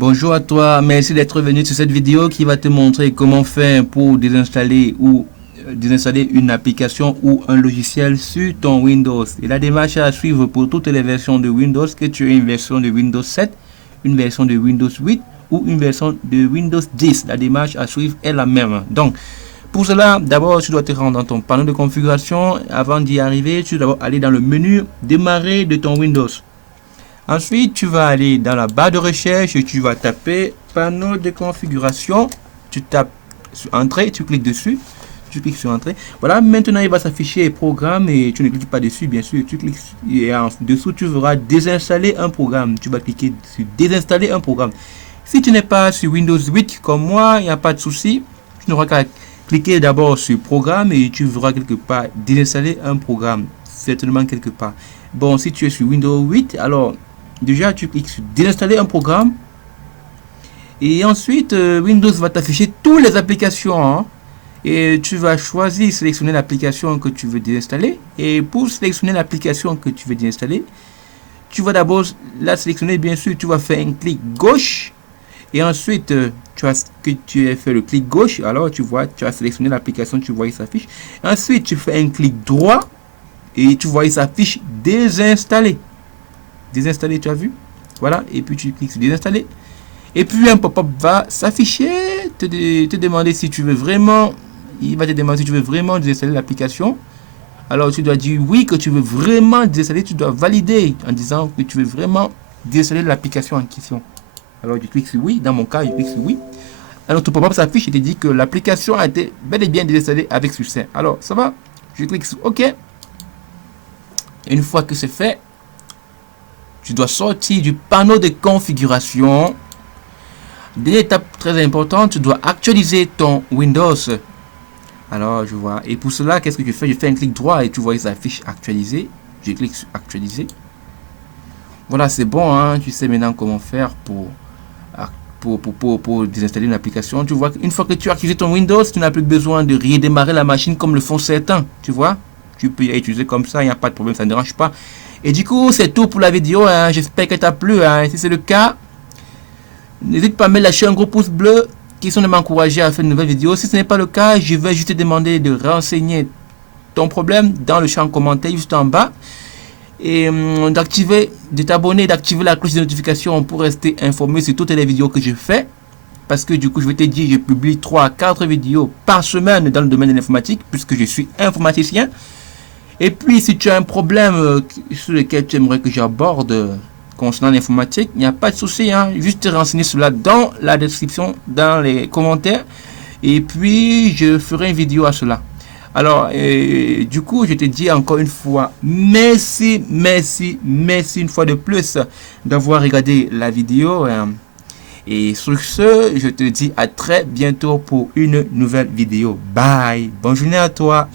Bonjour à toi, merci d'être venu sur cette vidéo qui va te montrer comment faire pour désinstaller ou désinstaller une application ou un logiciel sur ton Windows. Et la démarche à suivre pour toutes les versions de Windows, que tu aies une version de Windows 7, une version de Windows 8 ou une version de Windows 10. La démarche à suivre est la même. Donc, pour cela, d'abord, tu dois te rendre dans ton panneau de configuration. Avant d'y arriver, tu dois aller dans le menu démarrer de ton Windows. Ensuite, tu vas aller dans la barre de recherche et tu vas taper panneau de configuration. Tu tapes sur entrée, tu cliques dessus. Tu cliques sur entrée. Voilà, maintenant il va s'afficher programme et tu ne cliques pas dessus, bien sûr. Tu cliques et en dessous, tu verras désinstaller un programme. Tu vas cliquer sur désinstaller un programme. Si tu n'es pas sur Windows 8 comme moi, il n'y a pas de souci. Tu n'auras qu'à cliquer d'abord sur programme et tu verras quelque part désinstaller un programme. Certainement quelque part. Bon, si tu es sur Windows 8, alors déjà tu cliques sur désinstaller un programme. Et ensuite, Windows va t'afficher toutes les applications. Hein, et tu vas choisir, sélectionner l'application que tu veux désinstaller. Et pour sélectionner l'application que tu veux désinstaller, tu vas d'abord la sélectionner, bien sûr. Tu vas faire un clic gauche. Et ensuite, tu as fait le clic gauche. Alors, tu vois, tu as sélectionné l'application, tu vois, il s'affiche. Ensuite, tu fais un clic droit. Et tu vois, il s'affiche désinstaller. Désinstaller, tu as vu? Voilà. Et puis, tu cliques sur désinstaller. Et puis, un pop-up va s'afficher. Te demander si tu veux vraiment. Il va te demander si tu veux vraiment désinstaller l'application. Alors, tu dois dire oui, que tu veux vraiment désinstaller. Tu dois valider en disant que tu veux vraiment désinstaller l'application en question. Alors, tu cliques sur oui. Dans mon cas, je clique sur oui. Alors, ton pop-up s'affiche et te dit que l'application a été bel et bien désinstallée avec succès. Alors, ça va? Je clique sur OK. Une fois que c'est fait, tu dois sortir du panneau de configuration. Dernière étape très importante, tu dois actualiser ton Windows. Alors, je vois. Et pour cela, qu'est-ce que je fais? Je fais un clic droit et tu vois, il s'affiche actualiser. Je clique sur actualiser. Voilà, c'est bon. Hein? Tu sais maintenant comment faire pour désinstaller une application. Tu vois, une fois que tu as actualisé ton Windows, tu n'as plus besoin de redémarrer la machine comme le font certains. Tu vois? Tu peux utiliser comme ça, il n'y a pas de problème, ça ne dérange pas. Et du coup, c'est tout pour la vidéo. Hein. J'espère qu'elle t'a plu. Hein. Si c'est le cas, n'hésite pas à me lâcher un gros pouce bleu, question de m'encourager à faire une nouvelle vidéo. Si ce n'est pas le cas, je vais juste te demander de renseigner ton problème dans le champ commentaire juste en bas. Et de t'abonner, d'activer la cloche de notification pour rester informé sur toutes les vidéos que je fais. Parce que du coup, je vais te dire, je publie 3 à 4 vidéos par semaine dans le domaine de l'informatique, puisque je suis informaticien. Et puis, si tu as un problème sur lequel tu aimerais que j'aborde concernant l'informatique, il n'y a pas de souci. Hein, juste te renseigner cela dans la description, dans les commentaires. Et puis, je ferai une vidéo à cela. Alors, du coup, je te dis encore une fois, merci une fois de plus d'avoir regardé la vidéo. Et sur ce, je te dis à très bientôt pour une nouvelle vidéo. Bye. Bonne journée à toi.